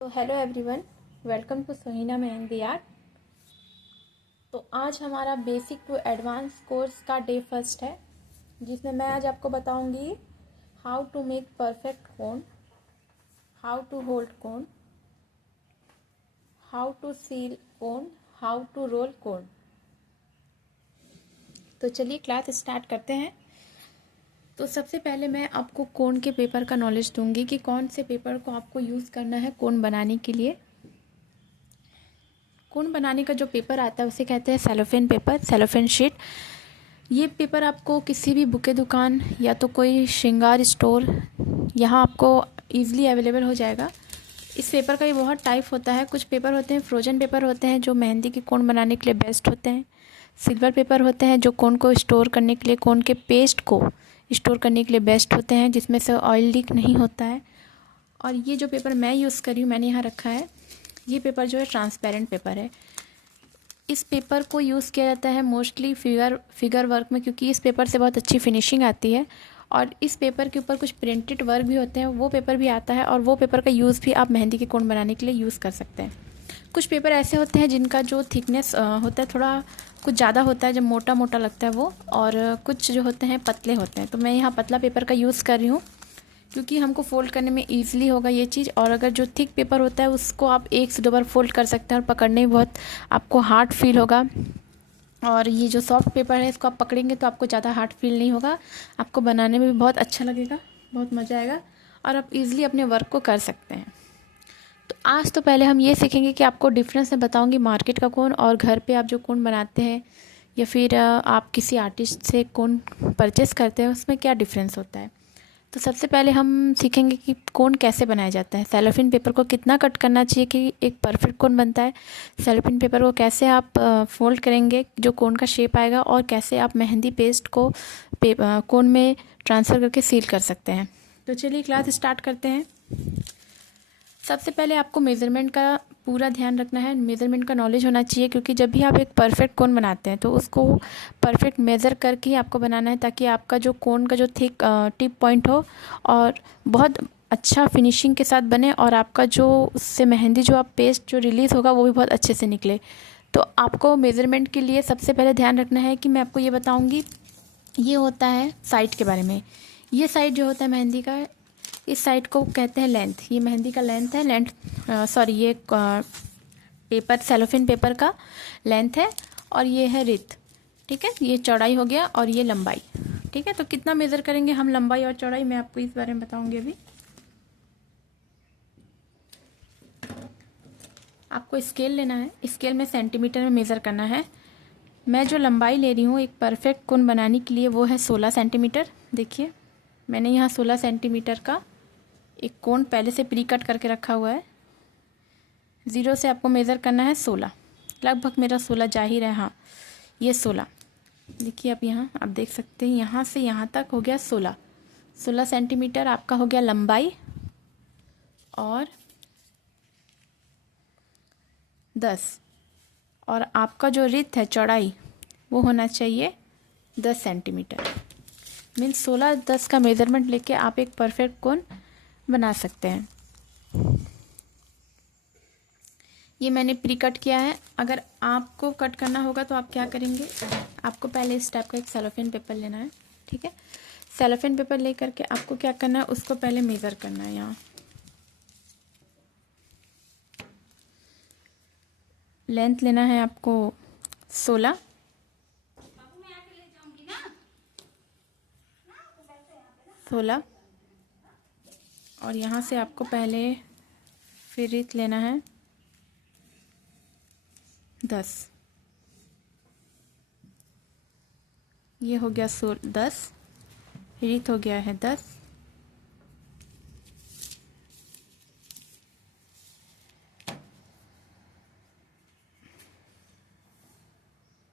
तो hello everyone, welcome to Sohina mehndi art. तो आज हमारा बेसिक टू एडवांस कोर्स का डे फर्स्ट है, जिसमें मैं आज आपको बताऊंगी how to make perfect cone, how to hold cone, how to seal cone, how to roll cone. तो चलिए क्लास स्टार्ट करते हैं। तो सबसे पहले मैं आपको कोन के पेपर का नॉलेज दूंगी कि कौन से पेपर को आपको यूज़ करना है कोन बनाने के लिए। कोन बनाने का जो पेपर आता है उसे कहते हैं सेलोफेन पेपर, सेलोफेन शीट। ये पेपर आपको किसी भी बुके दुकान या तो कोई श्रृंगार स्टोर यहाँ आपको ईज़िली अवेलेबल हो जाएगा। इस पेपर का ये बहुत टाइप होता है। कुछ पेपर होते हैं फ्रोजन पेपर होते हैं जो मेहंदी की कोन बनाने के लिए बेस्ट होते हैं। सिल्वर पेपर होते हैं जो कोन को स्टोर करने के लिए, कोन के पेस्ट को स्टोर करने के लिए बेस्ट होते हैं, जिसमें से ऑयल लीक नहीं होता है। और ये जो पेपर मैं यूज़ करी हूँ, मैंने यहाँ रखा है, ये पेपर जो है ट्रांसपेरेंट पेपर है। इस पेपर को यूज़ किया जाता है मोस्टली फिगर वर्क में, क्योंकि इस पेपर से बहुत अच्छी फिनिशिंग आती है। और इस पेपर के ऊपर कुछ प्रिंटेड वर्क भी होते हैं, वो पेपर भी आता है, और वो पेपर का यूज़ भी आप मेहंदी के कोन बनाने के लिए यूज़ कर सकते हैं। कुछ पेपर ऐसे होते हैं जिनका जो थिकनेस होता है थोड़ा कुछ ज़्यादा होता है, जब मोटा मोटा लगता है वो, और कुछ जो होते हैं पतले होते हैं। तो मैं यहाँ पतला पेपर का यूज़ कर रही हूँ क्योंकि हमको फ़ोल्ड करने में ईज़िली होगा ये चीज़। और अगर जो थिक पेपर होता है उसको आप 1 से 2 बार फ़ोल्ड कर सकते हैं और पकड़ने में बहुत आपको हार्ड फील होगा। और ये जो सॉफ्ट पेपर है इसको आप पकड़ेंगे तो आपको ज़्यादा हार्ड फील नहीं होगा, आपको बनाने में भी बहुत अच्छा लगेगा, बहुत मज़ा आएगा और आप ईज़िली अपने वर्क को कर सकते हैं। तो आज तो पहले हम ये सीखेंगे कि आपको डिफरेंस मैं बताऊँगी मार्केट का कोन और घर पर आप जो कोन बनाते हैं या फिर आप किसी आर्टिस्ट से कोन परचेस करते हैं उसमें क्या डिफरेंस होता है। तो सबसे पहले हम सीखेंगे कि कोन कैसे बनाया जाता है, सेलोफेन पेपर को कितना कट करना चाहिए कि एक परफेक्ट कोन बनता है, सेलोफेन पेपर को कैसे आप फोल्ड करेंगे जो कोन का शेप आएगा, और कैसे आप मेहंदी पेस्ट को कोन में ट्रांसफ़र करके सील कर सकते हैं। तो चलिए क्लास स्टार्ट करते हैं। सबसे पहले आपको मेज़रमेंट का पूरा ध्यान रखना है, मेज़रमेंट का नॉलेज होना चाहिए, क्योंकि जब भी आप एक परफेक्ट कोन बनाते हैं तो उसको परफेक्ट मेज़र करके ही आपको बनाना है, ताकि आपका जो कोन का जो थिक टिप पॉइंट हो और बहुत अच्छा फिनिशिंग के साथ बने, और आपका जो उससे मेहंदी जो आप पेस्ट जो रिलीज़ होगा वो भी बहुत अच्छे से निकले। तो आपको मेज़रमेंट के लिए सबसे पहले ध्यान रखना है कि मैं आपको ये बताऊँगी, ये होता है साइड के बारे में। ये साइड जो होता है मेहंदी का, इस साइड को कहते हैं लेंथ। ये मेहंदी का लेंथ है, ये पेपर सेलोफेन पेपर का लेंथ है, और ये है रिथ। ठीक है, ये चौड़ाई हो गया और ये लंबाई। ठीक है, तो कितना मेज़र करेंगे हम लंबाई और चौड़ाई, मैं आपको इस बारे में बताऊंगी अभी। आपको स्केल लेना है, स्केल में सेंटीमीटर में मेज़र करना है। मैं जो लंबाई ले रही हूँ एक परफेक्ट कोन बनाने के लिए वो है 16 सेंटीमीटर। देखिए मैंने यहाँ 16 सेंटीमीटर का एक कोन पहले से प्री कट करके रखा हुआ है। 0 से आपको मेज़र करना है 16, लगभग मेरा 16 जा ही रहा है। हाँ, ये 16 देखिए आप यहाँ आप देख सकते हैं, यहाँ से यहाँ तक हो गया 16 सेंटीमीटर आपका हो गया लंबाई, और 10, और आपका जो रिथ है चौड़ाई वो होना चाहिए 10 सेंटीमीटर। मीन्स 16-10 का मेज़रमेंट लेके आप एक परफेक्ट कोन बना सकते हैं। ये मैंने प्री कट किया है। अगर आपको कट करना होगा तो आप क्या करेंगे, आपको पहले इस टाइप का एक सेलोफेन पेपर लेना है। ठीक है, सेलोफेन पेपर ले करके आपको क्या करना है, उसको पहले मेज़र करना है। यहाँ लेंथ लेना है आपको 16, और यहाँ से आपको पहले फिर रिथ लेना है 10। ये हो गया 10, रिथ हो गया है 10,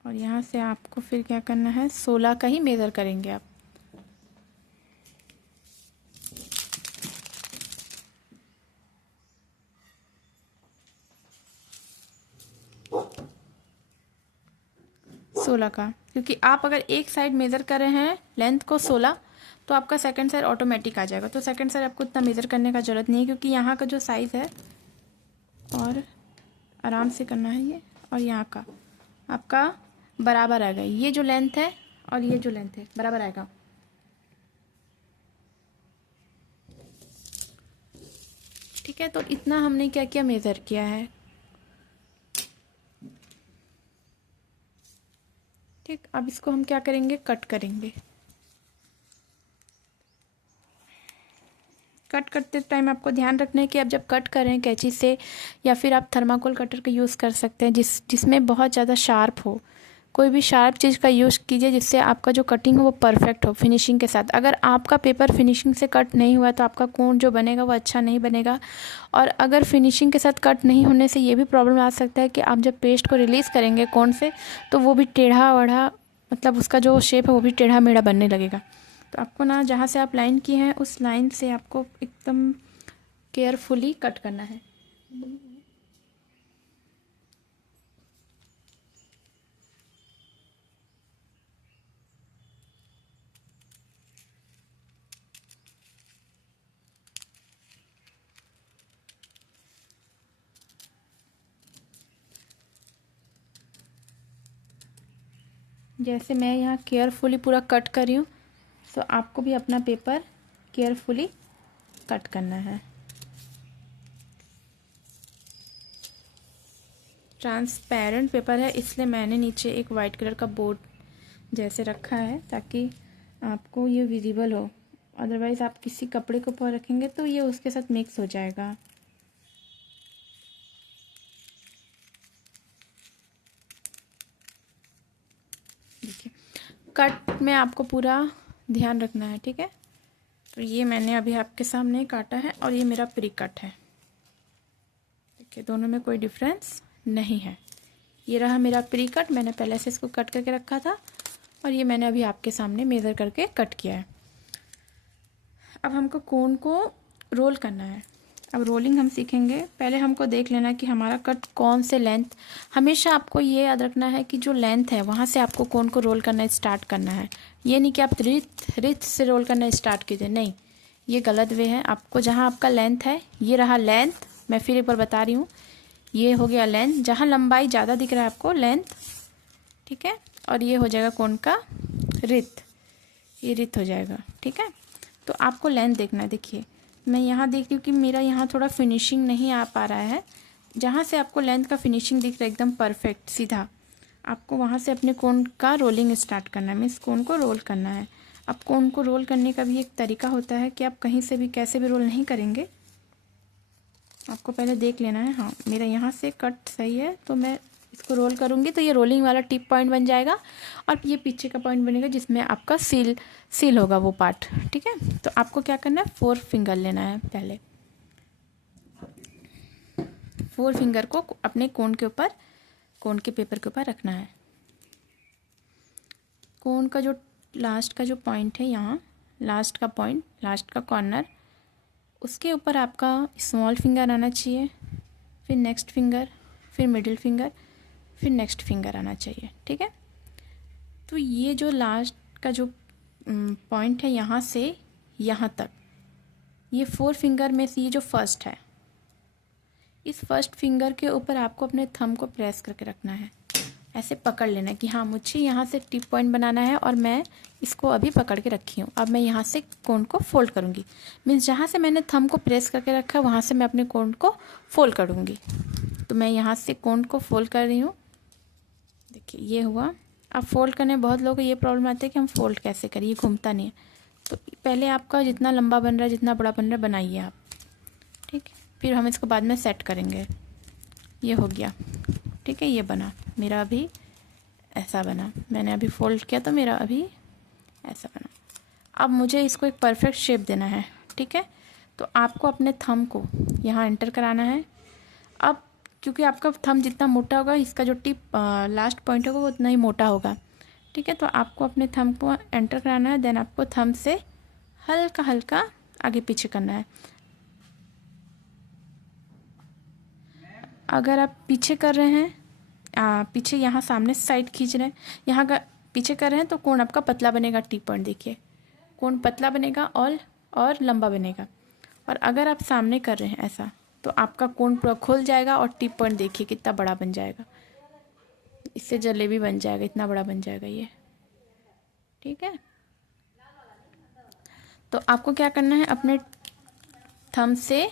और यहाँ से आपको फिर क्या करना है, 16 का ही मेज़र करेंगे आप। सोलह का, क्योंकि आप अगर एक साइड मेज़र कर रहे हैं लेंथ को 16, तो आपका सेकंड साइड ऑटोमेटिक आ जाएगा। तो सेकंड साइड आपको इतना मेज़र करने का ज़रूरत नहीं है, क्योंकि यहाँ का जो साइज़ है और आराम से करना है ये, और यहाँ का आपका बराबर आएगा, ये जो लेंथ है और ये जो लेंथ है बराबर आएगा। ठीक है, तो इतना हमने क्या क्या मेज़र किया है। ठीक, अब इसको हम क्या करेंगे, कट करेंगे। कट करते टाइम आपको ध्यान रखना है कि आप जब कट करें कैंची से या फिर आप थर्माकोल कटर का यूज़ कर सकते हैं जिसमें बहुत ज़्यादा शार्प हो। कोई भी शार्प चीज़ का यूज़ कीजिए जिससे आपका जो कटिंग हो वो परफेक्ट हो फिनिशिंग के साथ। अगर आपका पेपर फिनिशिंग से कट नहीं हुआ तो आपका कोन जो बनेगा वो अच्छा नहीं बनेगा। और अगर फिनिशिंग के साथ कट नहीं होने से ये भी प्रॉब्लम आ सकता है कि आप जब पेस्ट को रिलीज़ करेंगे कोन से तो वो भी टेढ़ा वढ़ा, मतलब उसका जो शेप है वो भी टेढ़ा मेढ़ा बनने लगेगा। तो आपको ना जहाँ से आप लाइन किए हैं उस लाइन से आपको एकदम केयरफुली कट करना है। जैसे मैं यहाँ केयरफुली पूरा कट कर रही हूँ, तो आपको भी अपना पेपर केयरफुली कट करना है। ट्रांसपेरेंट पेपर है इसलिए मैंने नीचे एक वाइट कलर का बोर्ड जैसे रखा है ताकि आपको ये विजिबल हो। अदरवाइज़ आप किसी कपड़े के ऊपर रखेंगे तो ये उसके साथ मिक्स हो जाएगा। देखिए, कट में आपको पूरा ध्यान रखना है। ठीक है, तो ये मैंने अभी आपके सामने काटा है और ये मेरा प्री कट है। देखिए, दोनों में कोई डिफरेंस नहीं है। ये रहा मेरा प्री कट, मैंने पहले से इसको कट करके रखा था और ये मैंने अभी आपके सामने मेज़र करके कट किया है। अब हमको कोन को रोल करना है। अब रोलिंग हम सीखेंगे। पहले हमको देख लेना कि हमारा कट कौन से लेंथ, हमेशा आपको ये याद रखना है कि जो लेंथ है वहाँ से आपको कोन को रोल करना स्टार्ट करना है। ये नहीं कि आप रिथ से रोल करना स्टार्ट कीजिए, नहीं, ये गलत वे है। आपको जहाँ आपका लेंथ है, ये रहा लेंथ, मैं फिर एक बार बता रही हूँ, ये हो गया लेंथ, जहाँ लंबाई ज़्यादा दिख रहा है आपको लेंथ, ठीक है, और ये हो जाएगा कोन का रिथ, ये रिथ हो जाएगा। ठीक है, तो आपको लेंथ देखना है। देखिए, मैं यहाँ देख रही हूँ कि मेरा यहाँ थोड़ा फिनिशिंग नहीं आ पा रहा है। जहाँ से आपको लेंथ का फिनिशिंग दिख रहा है एकदम परफेक्ट सीधा, आपको वहाँ से अपने कोन का रोलिंग स्टार्ट करना है, मीन्स कोन को रोल करना है। अब कोन को रोल करने का भी एक तरीका होता है कि आप कहीं से भी कैसे भी रोल नहीं करेंगे, आपको पहले देख लेना है। हाँ, मेरा यहाँ से कट सही है तो मैं इसको रोल करूँगी तो ये रोलिंग वाला टिप पॉइंट बन जाएगा और ये पीछे का पॉइंट बनेगा जिसमें आपका सील होगा वो पार्ट। ठीक है, तो आपको क्या करना है, 4 फिंगर लेना है। पहले 4 फिंगर को अपने कोन के ऊपर, कोन के पेपर के ऊपर रखना है। कोन का जो लास्ट का जो पॉइंट है, यहाँ लास्ट का पॉइंट, लास्ट का कॉर्नर, उसके ऊपर आपका स्मॉल फिंगर आना चाहिए, फिर नेक्स्ट फिंगर, फिर मिडिल फिंगर, फिर नेक्स्ट फिंगर आना चाहिए। ठीक है, तो ये जो लास्ट का जो पॉइंट है यहाँ से यहाँ तक, ये 4 फिंगर में से ये जो फर्स्ट है, इस फर्स्ट फिंगर के ऊपर आपको अपने थंब को प्रेस करके रखना है, ऐसे पकड़ लेना है कि हाँ मुझे यहाँ से टिप पॉइंट बनाना है और मैं इसको अभी पकड़ के रखी हूँ। अब मैं यहाँ से कोन को फोल्ड करूँगी, मीन्स जहाँ से मैंने थंब को प्रेस करके रखा है वहाँ से मैं अपने कोन को फोल्ड करूँगी। तो मैं यहाँ से कोन को फोल्ड कर रही हूँ। देखिए, ये हुआ। अब फोल्ड करने में बहुत लोगों को ये प्रॉब्लम आती है कि हम फोल्ड कैसे करें, ये घूमता नहीं है। तो पहले आपका जितना लंबा बन रहा है, जितना बड़ा बन रहा है, बनाइए आप। ठीक, फिर हम इसको बाद में सेट करेंगे। ये हो गया। ठीक है, ये बना मेरा, अभी ऐसा बना, मैंने अभी फोल्ड किया तो मेरा अभी ऐसा बना। अब मुझे इसको एक परफेक्ट शेप देना है। ठीक है, तो आपको अपने थंब को यहाँ एंटर कराना है। अब क्योंकि आपका थंब जितना मोटा होगा, इसका जो टिप लास्ट पॉइंट होगा वो उतना ही मोटा होगा। ठीक है, तो आपको अपने थंब को एंटर कराना है, देन आपको थंब से हल्का हल्का आगे पीछे करना है। अगर आप पीछे कर रहे हैं, पीछे यहाँ सामने साइड खींच रहे हैं, यहाँ का पीछे कर रहे हैं तो कोण आपका पतला बनेगा। टी पॉइंट देखिए, कोण पतला बनेगा और लंबा बनेगा। और अगर आप सामने कर रहे हैं ऐसा, तो आपका कोन पूरा खुल जाएगा और टिप पॉइंट देखिए कितना बड़ा बन जाएगा। इससे जलेबी बन जाएगा, इतना बड़ा बन जाएगा ये। ठीक है, तो आपको क्या करना है, अपने थंब से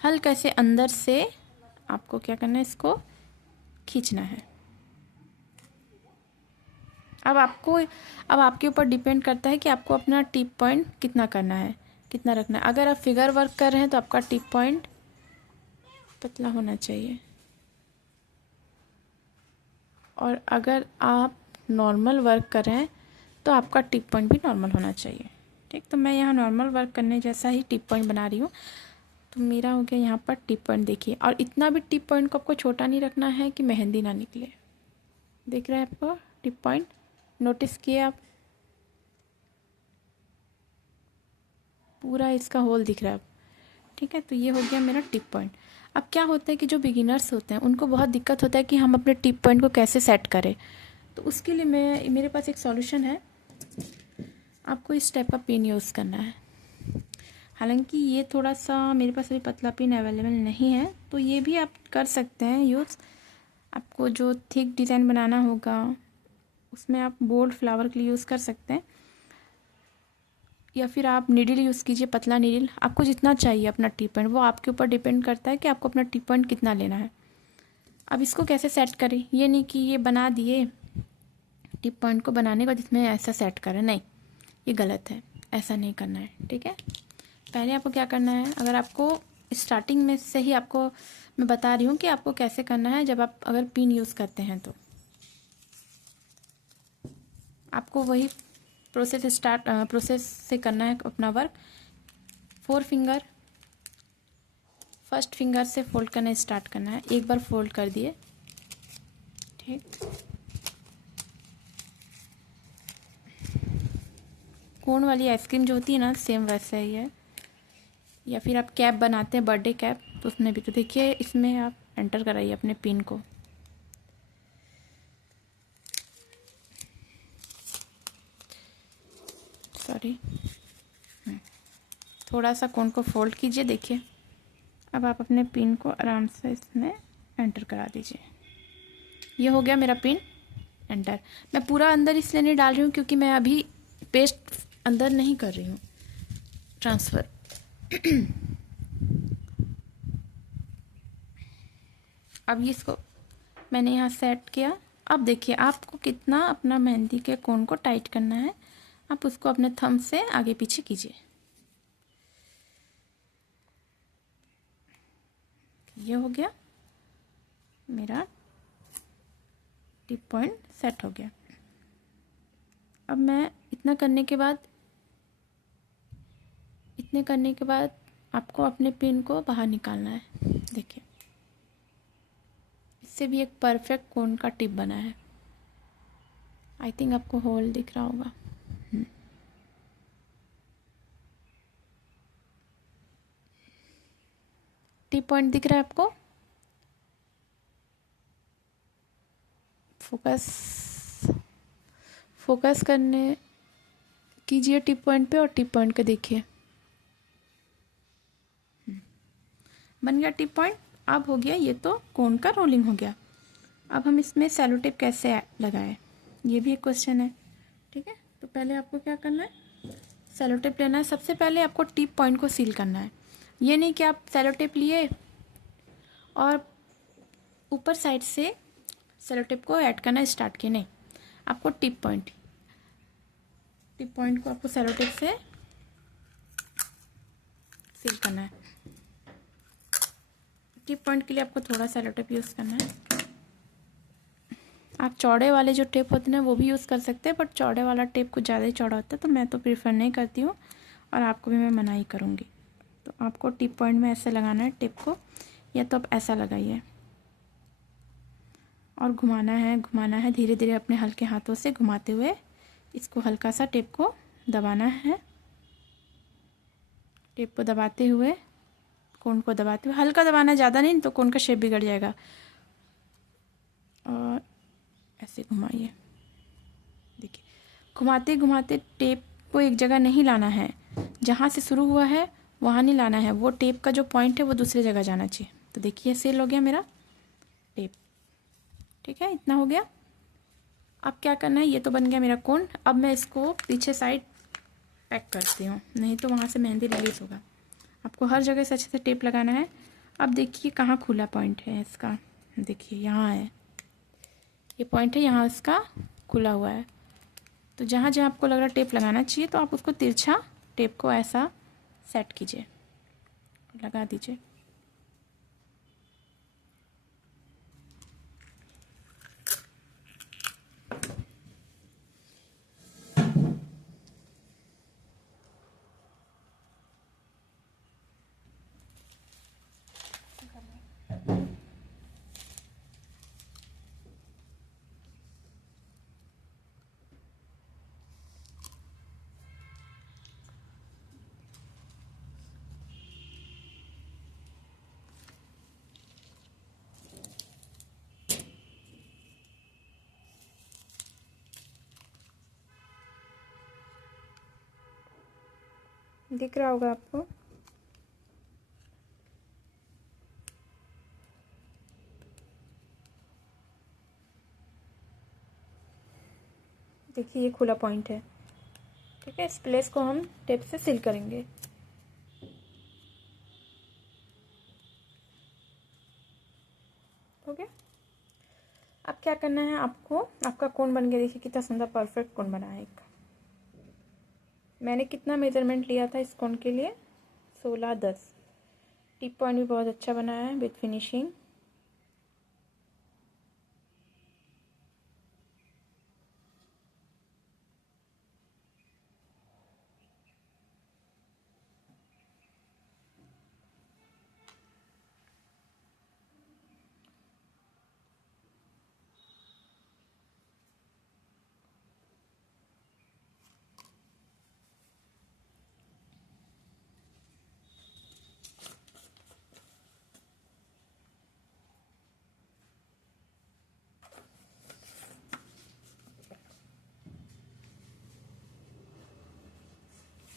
हल्का से अंदर से आपको क्या करना है, इसको खींचना है। अब आपके ऊपर डिपेंड करता है कि आपको अपना टिप पॉइंट कितना करना है, कितना रखना है। अगर आप फिगर वर्क कर रहे हैं तो आपका टिप पॉइंट पतला होना चाहिए, और अगर आप नॉर्मल वर्क कर रहे हैं तो आपका टिप पॉइंट भी नॉर्मल होना चाहिए। ठीक, तो मैं यहाँ नॉर्मल वर्क करने जैसा ही टिप पॉइंट बना रही हूँ। तो मेरा हो गया यहाँ पर टिप पॉइंट, देखिए। और इतना भी टिप पॉइंट को आपको छोटा नहीं रखना है कि मेहंदी ना निकले। देख रहे हैं आपको टिप पॉइंट, नोटिस किए आप, पूरा इसका होल दिख रहा है। ठीक है, तो ये हो गया मेरा टिप पॉइंट। अब क्या होता है कि जो बिगिनर्स होते हैं उनको बहुत दिक्कत होता है कि हम अपने टिप पॉइंट को कैसे सेट करें। तो उसके लिए मेरे पास एक सॉल्यूशन है। आपको इस टाइप का पिन यूज़ करना है। हालांकि ये थोड़ा सा मेरे पास अभी पतला पिन अवेलेबल नहीं है, तो ये भी आप कर सकते हैं यूज़। आपको जो थिक डिज़ाइन बनाना होगा उसमें आप बोल्ड फ्लावर के लिए यूज़ कर सकते हैं, या फिर आप नीडल यूज़ कीजिए, पतला नीडल। आपको जितना चाहिए अपना टिप पॉइंट, वो आपके ऊपर डिपेंड करता है कि आपको अपना टिप पॉइंट कितना लेना है। अब इसको कैसे सेट करें, ये नहीं कि ये बना दिए टिप पॉइंट को बनाने का जिसमें ऐसा सेट करें, नहीं, ये गलत है, ऐसा नहीं करना है। ठीक है, पहले आपको क्या करना है, अगर आपको स्टार्टिंग में से ही आपको मैं बता रही हूँ कि आपको कैसे करना है। जब आप अगर पिन यूज़ करते हैं तो आपको वही प्रोसेस से करना है अपना वर्क। 4 फिंगर, फर्स्ट फिंगर से फोल्ड करना स्टार्ट करना है। एक बार फोल्ड कर दिए, ठीक, कोन वाली आइसक्रीम जो होती है ना, सेम वैसा ही है। या फिर आप कैप बनाते हैं, बर्थडे कैप, तो उसमें भी तो देखिए, इसमें आप एंटर कराइए अपने पिन को। सॉरी, थोड़ा सा कोन को फोल्ड कीजिए, देखिए। अब आप अपने पिन को आराम से इसमें एंटर करा दीजिए। ये हो गया मेरा पिन एंटर। मैं पूरा अंदर इसलिए नहीं डाल रही हूँ क्योंकि मैं अभी पेस्ट अंदर नहीं कर रही हूँ, ट्रांसफ़र। अब इसको मैंने यहाँ सेट किया। अब देखिए आपको कितना अपना मेहंदी के कोन को टाइट करना है, आप उसको अपने थंब से आगे पीछे कीजिए। ये हो गया मेरा टिप पॉइंट सेट हो गया। अब मैं इतने करने के बाद आपको अपने पिन को बाहर निकालना है। देखिए, इससे भी एक परफेक्ट कोन का टिप बना है। आई थिंक आपको होल दिख रहा होगा। टिप पॉइंट दिख रहा है आपको? फोकस करने कीजिए टिप पॉइंट पे, और टिप पॉइंट को देखिए, बन गया टिप पॉइंट। अब हो गया, ये तो कोन का रोलिंग हो गया। अब हम इसमें सेलो टेप कैसे लगाएं, ये भी एक क्वेश्चन है। ठीक है, तो पहले आपको क्या करना है, सेलो टेप लेना है। सबसे पहले आपको टिप पॉइंट को सील करना है। ये नहीं कि आप सेलो टेप लिए और ऊपर साइड से सेलो टेप को ऐड करना स्टार्ट किए, नहीं, आपको टिप पॉइंट को आपको सेलो टेप से सील करना है। टिप पॉइंट के लिए आपको थोड़ा सेलो टेप यूज़ करना है। आप चौड़े वाले जो टेप होते हैं वो भी यूज़ कर सकते हैं, बट चौड़े वाला टेप कुछ ज़्यादा ही चौड़ा होता है, तो मैं तो प्रीफर नहीं करती हूँ, और आपको भी मैं मना ही करूँगी। तो आपको टिप पॉइंट में ऐसे लगाना है टेप को, या तो आप ऐसा लगाइए और घुमाना है धीरे धीरे अपने हल्के हाथों से घुमाते हुए इसको हल्का सा टेप को दबाना है। टेप को दबाते हुए, कोन को दबाते हुए, हल्का दबाना, ज़्यादा नहीं तो कोन का शेप बिगड़ जाएगा। और ऐसे घुमाइए, देखिए, घुमाते घुमाते टेप को एक जगह नहीं लाना है, जहाँ से शुरू हुआ है वहाँ नहीं लाना है, वो टेप का जो पॉइंट है वो दूसरी जगह जाना चाहिए। तो देखिए सील हो गया मेरा टेप। ठीक है, इतना हो गया। अब क्या करना है, ये तो बन गया मेरा कोन। अब मैं इसको पीछे साइड पैक करती हूँ, नहीं तो वहाँ से मेहंदी रिलीज़ होगा। आपको हर जगह से अच्छे से टेप लगाना है। अब देखिए कहाँ खुला पॉइंट है इसका, देखिए यहाँ है, ये पॉइंट है, यहाँ इसका खुला हुआ है। तो जहाँ जहाँ आपको लग रहा टेप लगाना चाहिए तो आप उसको तिरछा टेप को ऐसा सेट कीजिए, लगा दीजिए। दिख रहा होगा आपको। देखिए ये खुला पॉइंट है। ठीक है, इस प्लेस को हम टेप से सील करेंगे। हो गया। अब क्या करना है आपको, आपका कोन बन गया। देखिए कितना सुंदर परफेक्ट कोन बना है एक। मैंने कितना मेजरमेंट लिया था इस कोन के लिए, 16-10। टिप पॉइंट भी बहुत अच्छा बना है विथ फिनिशिंग।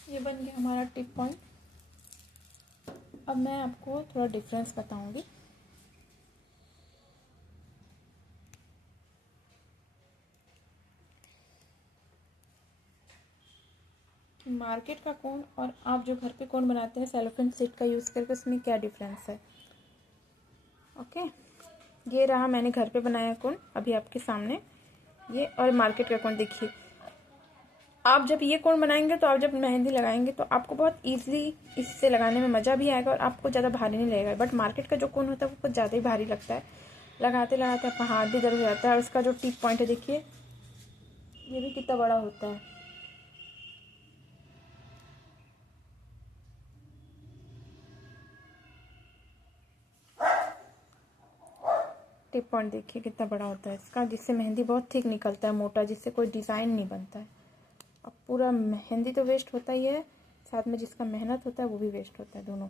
ये बन गया हमारा टिप पॉइंट। अब मैं आपको थोड़ा डिफरेंस बताऊंगी। मार्केट का कोन और आप जो घर पे कोन बनाते हैं सेलोफेन शीट का यूज़ करके, उसमें क्या डिफरेंस है। ओके, ये रहा मैंने घर पे बनाया कोन अभी आपके सामने, ये, और मार्केट का कोन। देखिए आप जब ये कोन बनाएंगे तो आप जब मेहंदी लगाएंगे तो आपको बहुत इजीली इससे लगाने में मज़ा भी आएगा और आपको ज़्यादा भारी नहीं लगेगा। बट मार्केट का जो कोन होता है वो कुछ ज़्यादा ही भारी लगता है, लगाते लगाते आपका हाथ भी दर्द हो जाता है। और उसका जो टिप पॉइंट है देखिए, ये भी कितना बड़ा होता है। टिप पॉइंट देखिए कितना बड़ा होता है इसका, जिससे मेहंदी बहुत थिक निकलता है, मोटा, जिससे कोई डिज़ाइन नहीं बनता है। अब पूरा मेहंदी तो वेस्ट होता ही है, साथ में जिसका मेहनत होता है वो भी वेस्ट होता है, दोनों।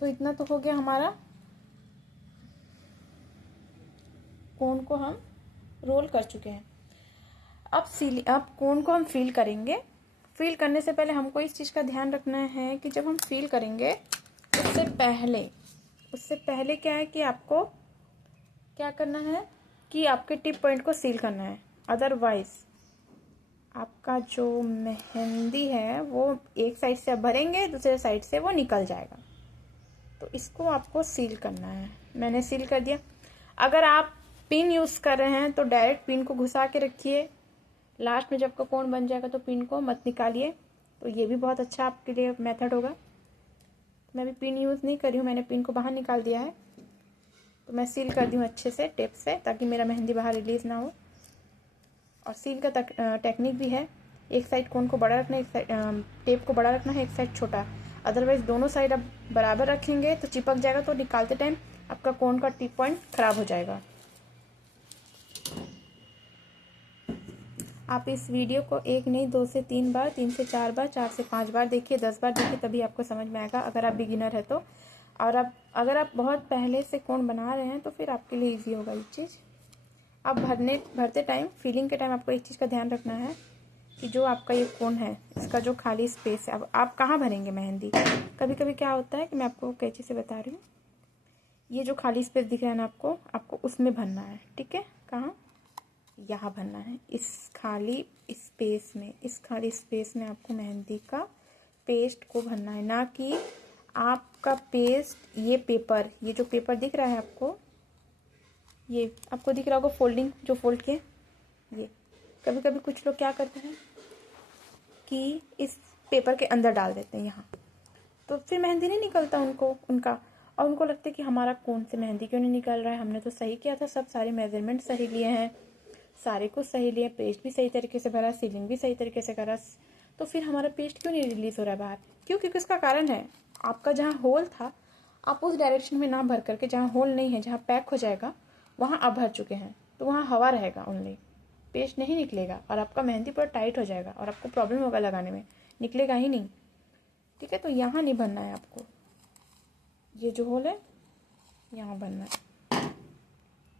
तो इतना तो हो गया हमारा। कोन को हम रोल कर चुके हैं। अब कोन को हम फील करेंगे। फील करने से पहले हमको इस चीज़ का ध्यान रखना है कि जब हम फील करेंगे उससे पहले क्या है कि आपको क्या करना है कि आपके टिप पॉइंट को सील करना है। अदरवाइज आपका जो मेहंदी है वो एक साइड से आप भरेंगे, दूसरे साइड से वो निकल जाएगा। तो इसको आपको सील करना है। मैंने सील कर दिया। अगर आप पिन यूज़ कर रहे हैं तो डायरेक्ट पिन को घुसा के रखिए, लास्ट में जब का कोन बन जाएगा तो पिन को मत निकालिए। तो ये भी बहुत अच्छा आपके लिए मेथड होगा। मैं भी पिन यूज़ नहीं कर रही हूँ, मैंने पिन को बाहर निकाल दिया है। तो मैं सील कर दी हूँ अच्छे से टेप से, ताकि मेरा मेहंदी बाहर रिलीज़ ना हो। और सील का टेक्निक भी है, एक साइड कोन को बड़ा रखना है, एक साइड टेप को बड़ा रखना है, एक साइड छोटा। अदरवाइज दोनों साइड आप बराबर रखेंगे तो चिपक जाएगा, तो निकालते टाइम आपका कोन का टिप पॉइंट खराब हो जाएगा। आप इस वीडियो को एक नहीं 2 से 3 बार, 3 से 4 बार, 4 से 5 बार देखिए, 10 बार देखिए, तभी आपको समझ में आएगा, अगर आप बिगिनर है तो। और अगर आप बहुत पहले से कोन बना रहे हैं तो फिर आपके लिए ईजी होगा ये चीज़। आप भरते टाइम, फीलिंग के टाइम आपको एक चीज़ का ध्यान रखना है कि जो आपका ये कोन है, इसका जो खाली स्पेस है, अब आप कहाँ भरेंगे मेहंदी। कभी कभी क्या होता है कि मैं आपको कैंची से बता रही हूँ, ये जो खाली स्पेस दिख रहा है ना आपको उसमें भरना है। ठीक है, कहाँ, यहाँ भरना है, इस खाली स्पेस में, इस खाली स्पेस में आपको मेहंदी का पेस्ट को भरना है, ना कि आपका पेस्ट ये पेपर, ये जो पेपर दिख रहा है आपको, ये आपको दिख रहा होगा फोल्डिंग, जो फोल्ड किए, ये कभी कभी कुछ लोग क्या करते हैं कि इस पेपर के अंदर डाल देते हैं यहाँ, तो फिर मेहंदी नहीं निकलता उनका, और उनको लगता है कि हमारा कौन से मेहंदी क्यों नहीं निकल रहा है, हमने तो सही किया था, सब सारे मेजरमेंट सही लिए हैं, सारे कुछ सही लिए, पेस्ट भी सही तरीके से भरा, सीलिंग भी सही तरीके से करा, तो फिर हमारा पेस्ट क्यों नहीं रिलीज हो रहा है बाहर। क्यों? क्योंकि उसका कारण है, आपका जहाँ होल था आप उस डायरेक्शन में ना भर करके, जहाँ होल नहीं है, जहाँ पैक हो जाएगा वहाँ आप भर चुके हैं, तो वहाँ हवा रहेगा ओनली, पेस्ट नहीं निकलेगा और आपका मेहंदी पूरा टाइट हो जाएगा और आपको प्रॉब्लम होगा लगाने में, निकलेगा ही नहीं। ठीक है, तो यहाँ नहीं भरना है आपको, ये जो होल है यहाँ भरना है।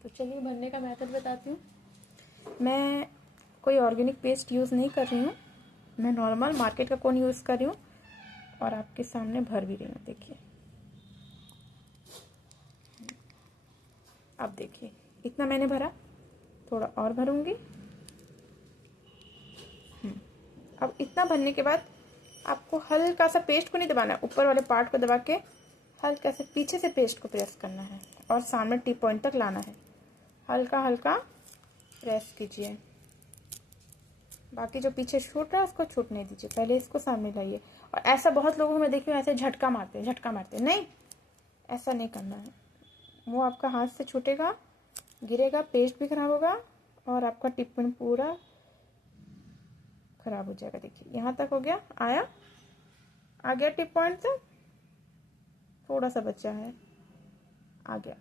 तो चलिए भरने का मेथड बताती हूँ। मैं कोई ऑर्गेनिक पेस्ट यूज़ नहीं कर रही हूँ, मैं नॉर्मल मार्केट का कोन यूज़ कर रही हूँ और आपके सामने भर भी रही हूँ। देखिए, अब देखिए इतना मैंने भरा, थोड़ा और भरूंगी। अब इतना भरने के बाद आपको हल्का सा पेस्ट को नहीं दबाना है, ऊपर वाले पार्ट को दबा के हल्का से पीछे से पेस्ट को प्रेस करना है और सामने टिप पॉइंट तक लाना है, हल्का हल्का प्रेस कीजिए। बाकी जो पीछे छूट रहा है उसको छूटने दीजिए, पहले इसको सामने लाइए। और ऐसा बहुत लोगों को मैं देखी हूँ, ऐसे झटका मारते हैं, नहीं, ऐसा नहीं करना है, वो आपका हाथ से छूटेगा, गिरेगा, पेस्ट भी खराब होगा और आपका टिप पॉइंट पूरा खराब हो जाएगा। देखिए यहाँ तक हो गया, आ गया टिप पॉइंट तक, थोड़ा सा बचा है, आ गया।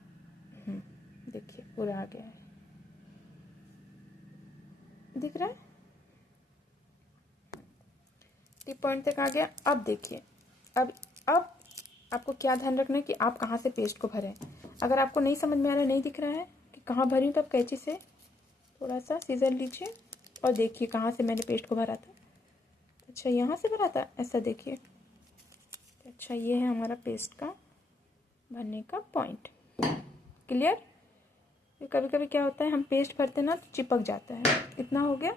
देखिए पूरा आ गया है, दिख रहा है, टिप पॉइंट तक आ गया। अब देखिए, अब आपको क्या ध्यान रखना है कि आप कहाँ से पेस्ट को भरें। अगर आपको नहीं समझ में आ रहा है, नहीं दिख रहा है कि कहाँ भरी हूँ, तो आप कैंची से थोड़ा सा सीजर लीजिए और देखिए कहाँ से मैंने पेस्ट को भरा था। अच्छा, यहाँ से भरा था, ऐसा देखिए। अच्छा, ये है हमारा पेस्ट का भरने का पॉइंट। क्लियर? कभी कभी क्या होता है, हम पेस्ट भरते ना तो चिपक जाता है। इतना हो गया।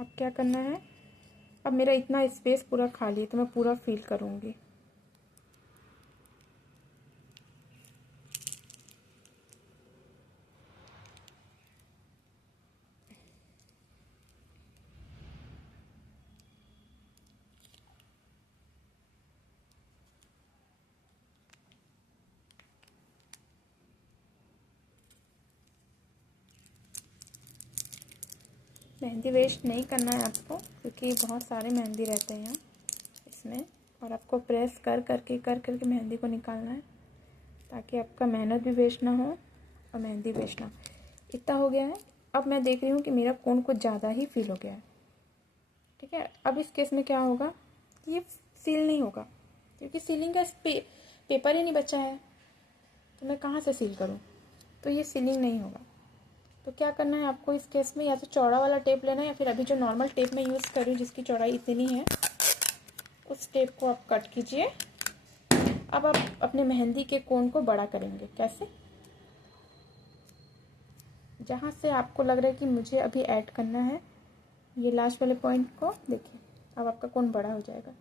अब क्या करना है, अब मेरा इतना स्पेस पूरा खाली है तो मैं पूरा फिल करूँगी। मेहंदी वेस्ट नहीं करना है आपको, क्योंकि बहुत सारे मेहंदी रहते हैं इसमें, और आपको प्रेस कर करके मेहंदी को निकालना है, ताकि आपका मेहनत भी वेस्ट ना हो और मेहंदी वेस्ट ना हो। इतना हो गया है। अब मैं देख रही हूँ कि मेरा कोन कुछ ज़्यादा ही फील हो गया है। ठीक है, अब इस केस में क्या होगा कि ये सील नहीं होगा, क्योंकि सीलिंग का पेपर ही नहीं बचा है, तो मैं कहाँ से सील करूँ, तो ये सीलिंग नहीं होगा। तो क्या करना है आपको इस केस में, या तो चौड़ा वाला टेप लेना है, या फिर अभी जो नॉर्मल टेप मैं यूज़ कर रही हूँ जिसकी चौड़ाई इतनी है, उस टेप को आप कट कीजिए। अब आप अपने मेहंदी के कोन को बड़ा करेंगे। कैसे? जहाँ से आपको लग रहा है कि मुझे अभी ऐड करना है, ये लास्ट वाले पॉइंट को देखिए, अब आपका कोन बड़ा हो जाएगा,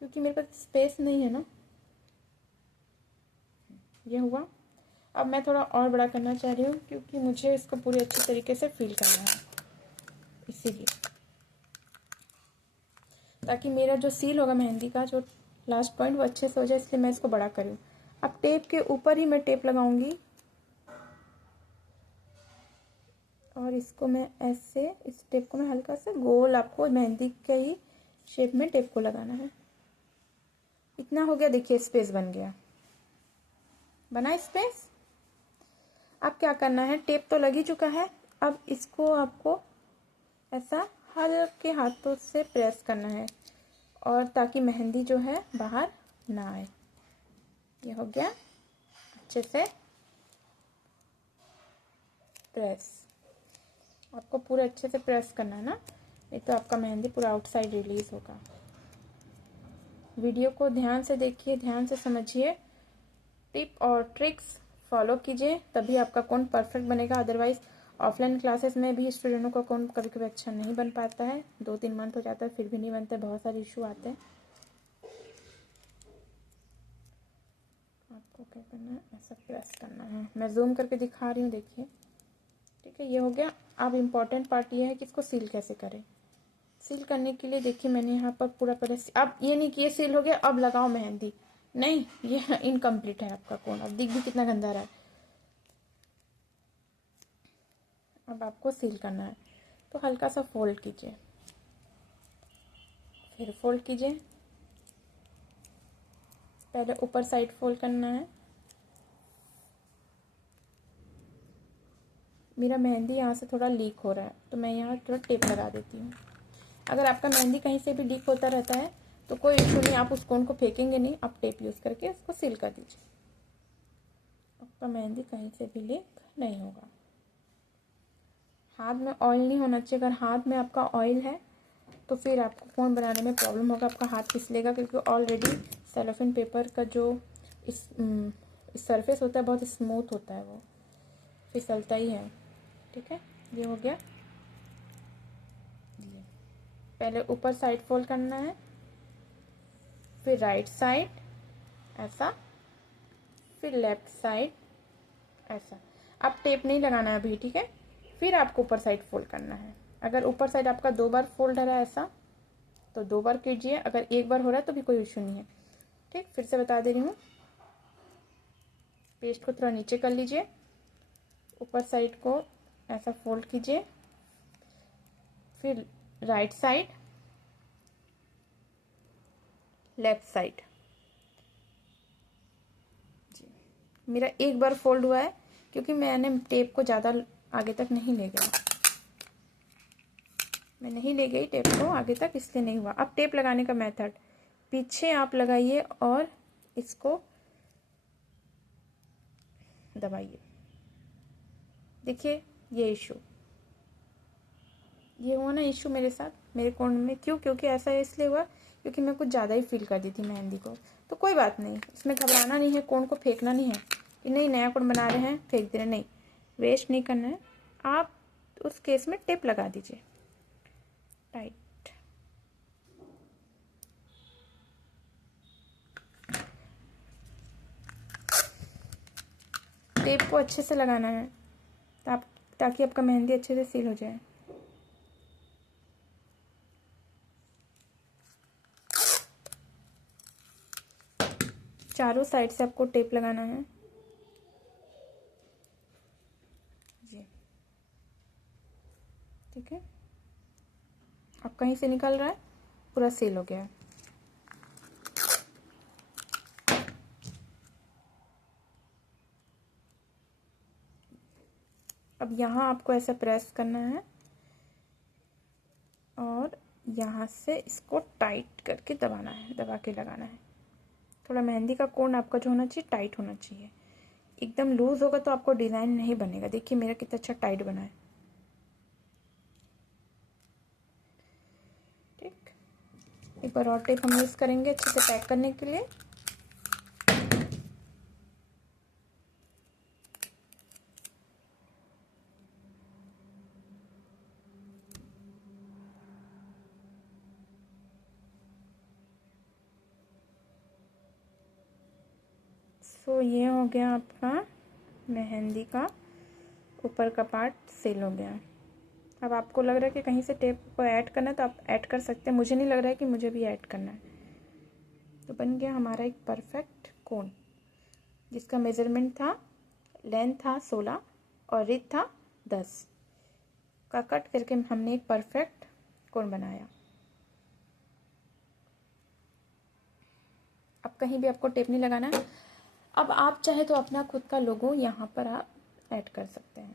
क्योंकि मेरे पास स्पेस नहीं है ना। ये हुआ। अब मैं थोड़ा और बड़ा करना चाह रही हूँ, क्योंकि मुझे इसको पूरी अच्छी तरीके से फील करना है, इसीलिए, ताकि मेरा जो सील होगा मेहंदी का जो लास्ट पॉइंट वो अच्छे से हो जाए, इसलिए मैं इसको बड़ा करूँ। अब टेप के ऊपर ही मैं टेप लगाऊंगी और इसको मैं ऐसे, इस टेप को मैं हल्का सा गोल, आपको मेहंदी के ही शेप में टेप को लगाना है। इतना हो गया। देखिए स्पेस बन गया, बना स्पेस। अब क्या करना है, टेप तो लग ही चुका है, अब इसको आपको ऐसा हल्के हाथों से प्रेस करना है, और ताकि मेहंदी जो है बाहर ना आए। ये हो गया, अच्छे से प्रेस। आपको पूरा अच्छे से प्रेस करना है ना, नहीं तो आपका मेहंदी पूरा आउटसाइड रिलीज होगा। वीडियो को ध्यान से देखिए, ध्यान से समझिए, टिप और ट्रिक्स फॉलो कीजिए, तभी आपका कोन परफेक्ट बनेगा। अदरवाइज ऑफलाइन क्लासेस में भी स्टूडेंटों का कोन कभी कभी अच्छा नहीं बन पाता है, 2-3 मंथ हो जाता है फिर भी नहीं बनते, बहुत सारे इशू आते हैं। आपको क्या करना है, ऐसा प्रेस करना है। मैं जूम करके दिखा रही हूँ, देखिए। ठीक है, ये हो गया। अब इम्पॉर्टेंट पार्ट ये है कि इसको सील कैसे करें। सील करने के लिए देखिए मैंने यहाँ पर पूरा पहले, अब ये नहीं कि ये सील हो गया अब लगाओ मेहंदी, नहीं, ये इनकम्प्लीट है आपका कोन। अब दिख भी कितना गंदा रहा है। अब आपको सील करना है तो हल्का सा फोल्ड कीजिए, फिर फोल्ड कीजिए। पहले ऊपर साइड फोल्ड करना है। मेरा मेहंदी यहाँ से थोड़ा लीक हो रहा है तो मैं यहाँ थोड़ा टेप लगा देती हूँ। अगर आपका मेहंदी कहीं से भी लीक होता रहता है तो कोई इशू नहीं, आप उस कोन को फेंकेंगे नहीं, आप टेप यूज़ करके उसको सील कर दीजिए। आपका मेहंदी कहीं से भी लीक नहीं होगा। हाथ में ऑयल नहीं होना चाहिए। अगर हाथ में आपका ऑयल है तो फिर आपको कोन बनाने में प्रॉब्लम होगा, आपका हाथ फिसलेगा, क्योंकि ऑलरेडी सेलोफेन पेपर का जो इस सरफेस होता है बहुत स्मूथ होता है, वो फिसलता ही है। ठीक है, ये हो गया। पहले ऊपर साइड फोल्ड करना है, फिर राइट साइड ऐसा, फिर लेफ्ट साइड ऐसा। आप टेप नहीं लगाना है अभी, ठीक है। फिर आपको ऊपर साइड फोल्ड करना है। अगर ऊपर साइड आपका 2 बार फोल्ड हो रहा है ऐसा तो 2 बार कीजिए, अगर 1 बार हो रहा है तो भी कोई इशू नहीं है। ठीक, फिर से बता दे रही हूँ। पेस्ट को थोड़ा नीचे कर लीजिए, ऊपर साइड को ऐसा फोल्ड कीजिए, फिर राइट साइड, लेफ्ट साइड। जी, मेरा 1 बार फोल्ड हुआ है क्योंकि मैंने टेप को ज़्यादा आगे तक नहीं ले गया, मैं नहीं ले गई टेप को आगे तक, इसलिए नहीं हुआ। अब टेप लगाने का मेथड, पीछे आप लगाइए और इसको दबाइए। देखिए ये इशू, ये हुआ ना इशू मेरे साथ, मेरे कोन में। क्यों? क्योंकि ऐसा इसलिए हुआ क्योंकि मैं कुछ ज़्यादा ही फील कर दी थी मेहंदी को। तो कोई बात नहीं, इसमें घबराना नहीं है, कोन को फेंकना नहीं है कि नहीं नया कोन बना रहे हैं फेंक दे रहे, नहीं, वेस्ट नहीं करना है। आप उस केस में टेप लगा दीजिए टाइट। टेप को अच्छे से लगाना है ताकि आपका मेहंदी अच्छे से सील हो जाए। चारों साइड से आपको टेप लगाना है जी। ठीक है, अब कहीं से निकल रहा है, पूरा सील हो गया है। अब यहाँ आपको ऐसा प्रेस करना है और यहाँ से इसको टाइट करके दबाना है, दबा के लगाना है। थोड़ा मेहंदी का कोन आपका जो होना चाहिए टाइट होना चाहिए, एकदम लूज होगा तो आपको डिज़ाइन नहीं बनेगा। देखिए मेरा कितना अच्छा टाइट बना है। ठीक, एक बार और टेप हम यूज़ करेंगे अच्छे से पैक करने के लिए। सो ये हो गया आपका मेहंदी का ऊपर का पार्ट सील हो गया। अब आपको लग रहा है कि कहीं से टेप को ऐड करना है तो आप ऐड कर सकते हैं, मुझे नहीं लग रहा है कि मुझे भी ऐड करना है। तो बन गया हमारा एक परफेक्ट कोन, जिसका मेजरमेंट था, लेंथ था 16 और विड्थ था 10 का कट करके हमने एक परफेक्ट कोन बनाया। अब कहीं भी आपको टेप नहीं लगाना है। अब आप चाहे तो अपना खुद का लोगो यहाँ पर आप ऐड कर सकते हैं।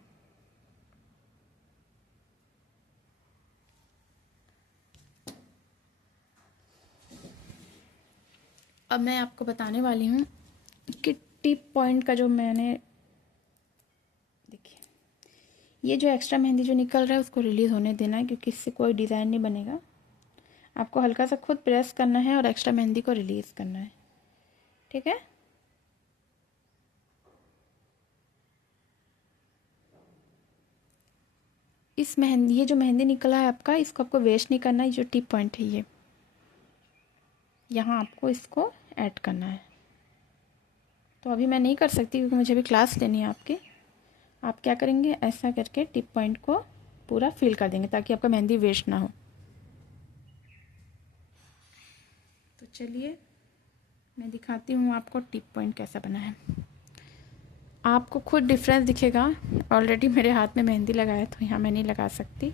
अब मैं आपको बताने वाली हूँ कि टिप पॉइंट का जो मैंने, देखिए ये जो एक्स्ट्रा मेहंदी जो निकल रहा है उसको रिलीज़ होने देना है, क्योंकि इससे कोई डिज़ाइन नहीं बनेगा। आपको हल्का सा खुद प्रेस करना है और एक्स्ट्रा मेहंदी को रिलीज़ करना है, ठीक है। इस मेहंदी, ये जो मेहंदी निकला है आपका, इसको आपको वेस्ट नहीं करना है। जो टिप पॉइंट है ये, यहाँ आपको इसको ऐड करना है। तो अभी मैं नहीं कर सकती क्योंकि मुझे अभी क्लास लेनी है आपकी। आप क्या करेंगे, ऐसा करके टिप पॉइंट को पूरा फिल कर देंगे ताकि आपका मेहंदी वेस्ट ना हो। तो चलिए मैं दिखाती हूँ आपको टिप पॉइंट कैसा बना है। आपको खुद डिफरेंस दिखेगा। ऑलरेडी मेरे हाथ में मेहंदी लगा है तो यहाँ मैं नहीं लगा सकती,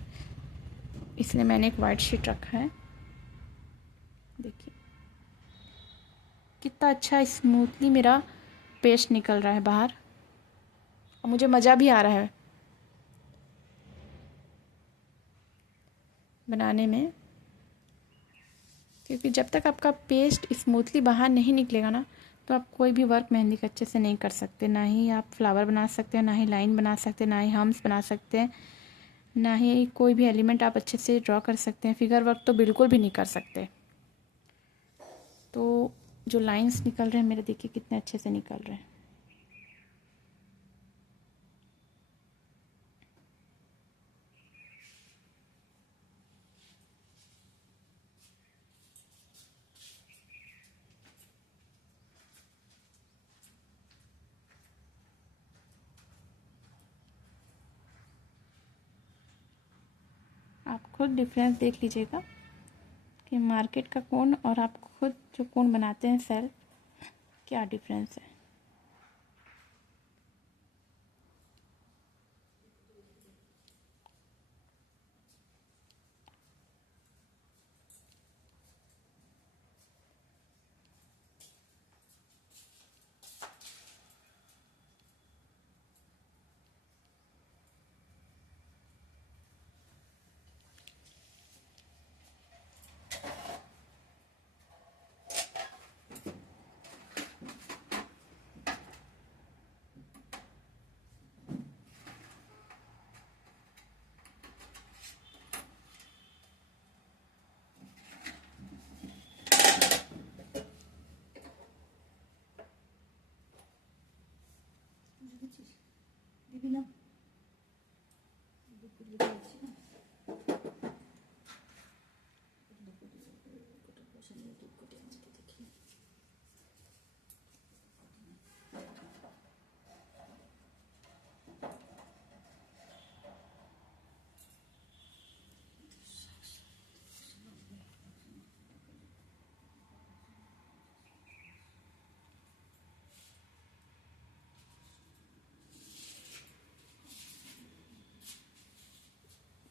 इसलिए मैंने एक वाइट शीट रखा है। देखिए कितना अच्छा स्मूथली मेरा पेस्ट निकल रहा है बाहर, और मुझे मज़ा भी आ रहा है बनाने में, क्योंकि जब तक आपका पेस्ट स्मूथली बाहर नहीं निकलेगा ना, तो आप कोई भी वर्क मेहंदी का अच्छे से नहीं कर सकते। ना ही आप फ्लावर बना सकते हैं, ना ही लाइन बना सकते हैं, ना ही हम्स बना सकते हैं, ना ही कोई भी एलिमेंट आप अच्छे से ड्रॉ कर सकते हैं। फिगर वर्क तो बिल्कुल भी नहीं कर सकते। तो जो लाइंस निकल रहे हैं मेरे, देखिए कितने अच्छे से निकल रहे हैं। आप खुद डिफरेंस देख लीजिएगा कि मार्केट का कोन और आप खुद जो कोन बनाते हैं सेल्फ, क्या डिफरेंस है।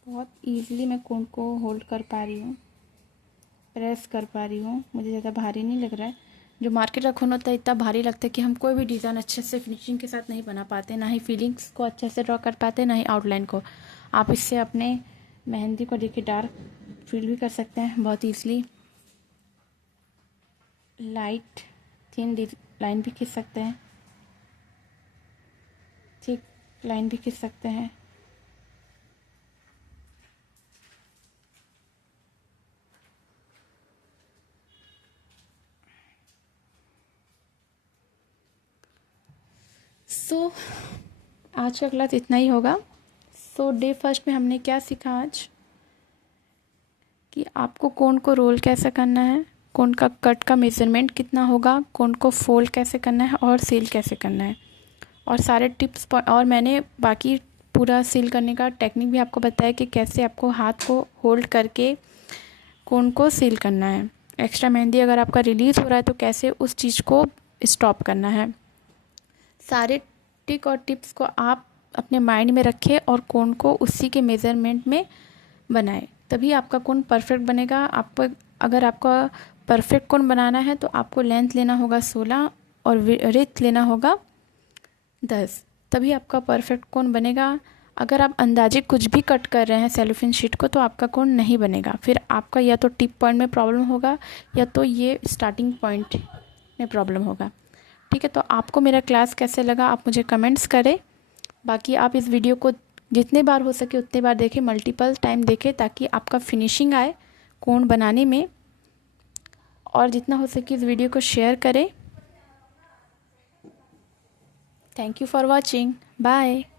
बहुत ईज़िली मैं कोन को होल्ड कर पा रही हूँ, प्रेस कर पा रही हूँ। मुझे ज़्यादा भारी नहीं लग रहा है। जो मार्केट का कोन होता है इतना भारी लगता है कि हम कोई भी डिज़ाइन अच्छे से फिनिशिंग के साथ नहीं बना पाते, ना ही फीलिंग्स को अच्छे से ड्रॉ कर पाते, ना ही आउटलाइन को। आप इससे अपने मेहंदी को देखिए डार्क फील भी कर सकते हैं बहुत ईज़िली। लाइट थिन लाइन भी खींच सकते हैं, थिक लाइन भी खींच सकते हैं। आज का क्लास इतना ही होगा। डे फर्स्ट में हमने क्या सीखा आज, कि आपको कोन को रोल कैसे करना है, कोन का कट का मेज़रमेंट कितना होगा, कोन को फोल्ड कैसे करना है और सील कैसे करना है, और सारे टिप्स और मैंने बाकी पूरा सील करने का टेक्निक भी आपको बताया कि कैसे आपको हाथ को होल्ड करके कोन को सील करना है। एक्स्ट्रा मेहंदी अगर आपका रिलीज़ हो रहा है तो कैसे उस चीज़ को स्टॉप करना है। सारे ट्रिक और टिप्स को आप अपने माइंड में रखें और कोन को उसी के मेज़रमेंट में बनाएं, तभी आपका कोन परफेक्ट बनेगा। आपको अगर आपका परफेक्ट कोन बनाना है तो आपको लेंथ लेना होगा 16 और विड्थ लेना होगा 10, तभी आपका परफेक्ट कोन बनेगा। अगर आप अंदाजे कुछ भी कट कर रहे हैं सेलोफेन शीट को तो आपका कोन नहीं बनेगा। फिर आपका या तो टिप पॉइंट में प्रॉब्लम होगा या तो ये स्टार्टिंग पॉइंट में प्रॉब्लम होगा। ठीक है, तो आपको मेरा क्लास कैसे लगा आप मुझे कमेंट्स करें। बाकी आप इस वीडियो को जितने बार हो सके उतने बार देखें, मल्टीपल टाइम देखें, ताकि आपका फिनिशिंग आए कोन बनाने में। और जितना हो सके इस वीडियो को शेयर करें। Thank you for watching. Bye.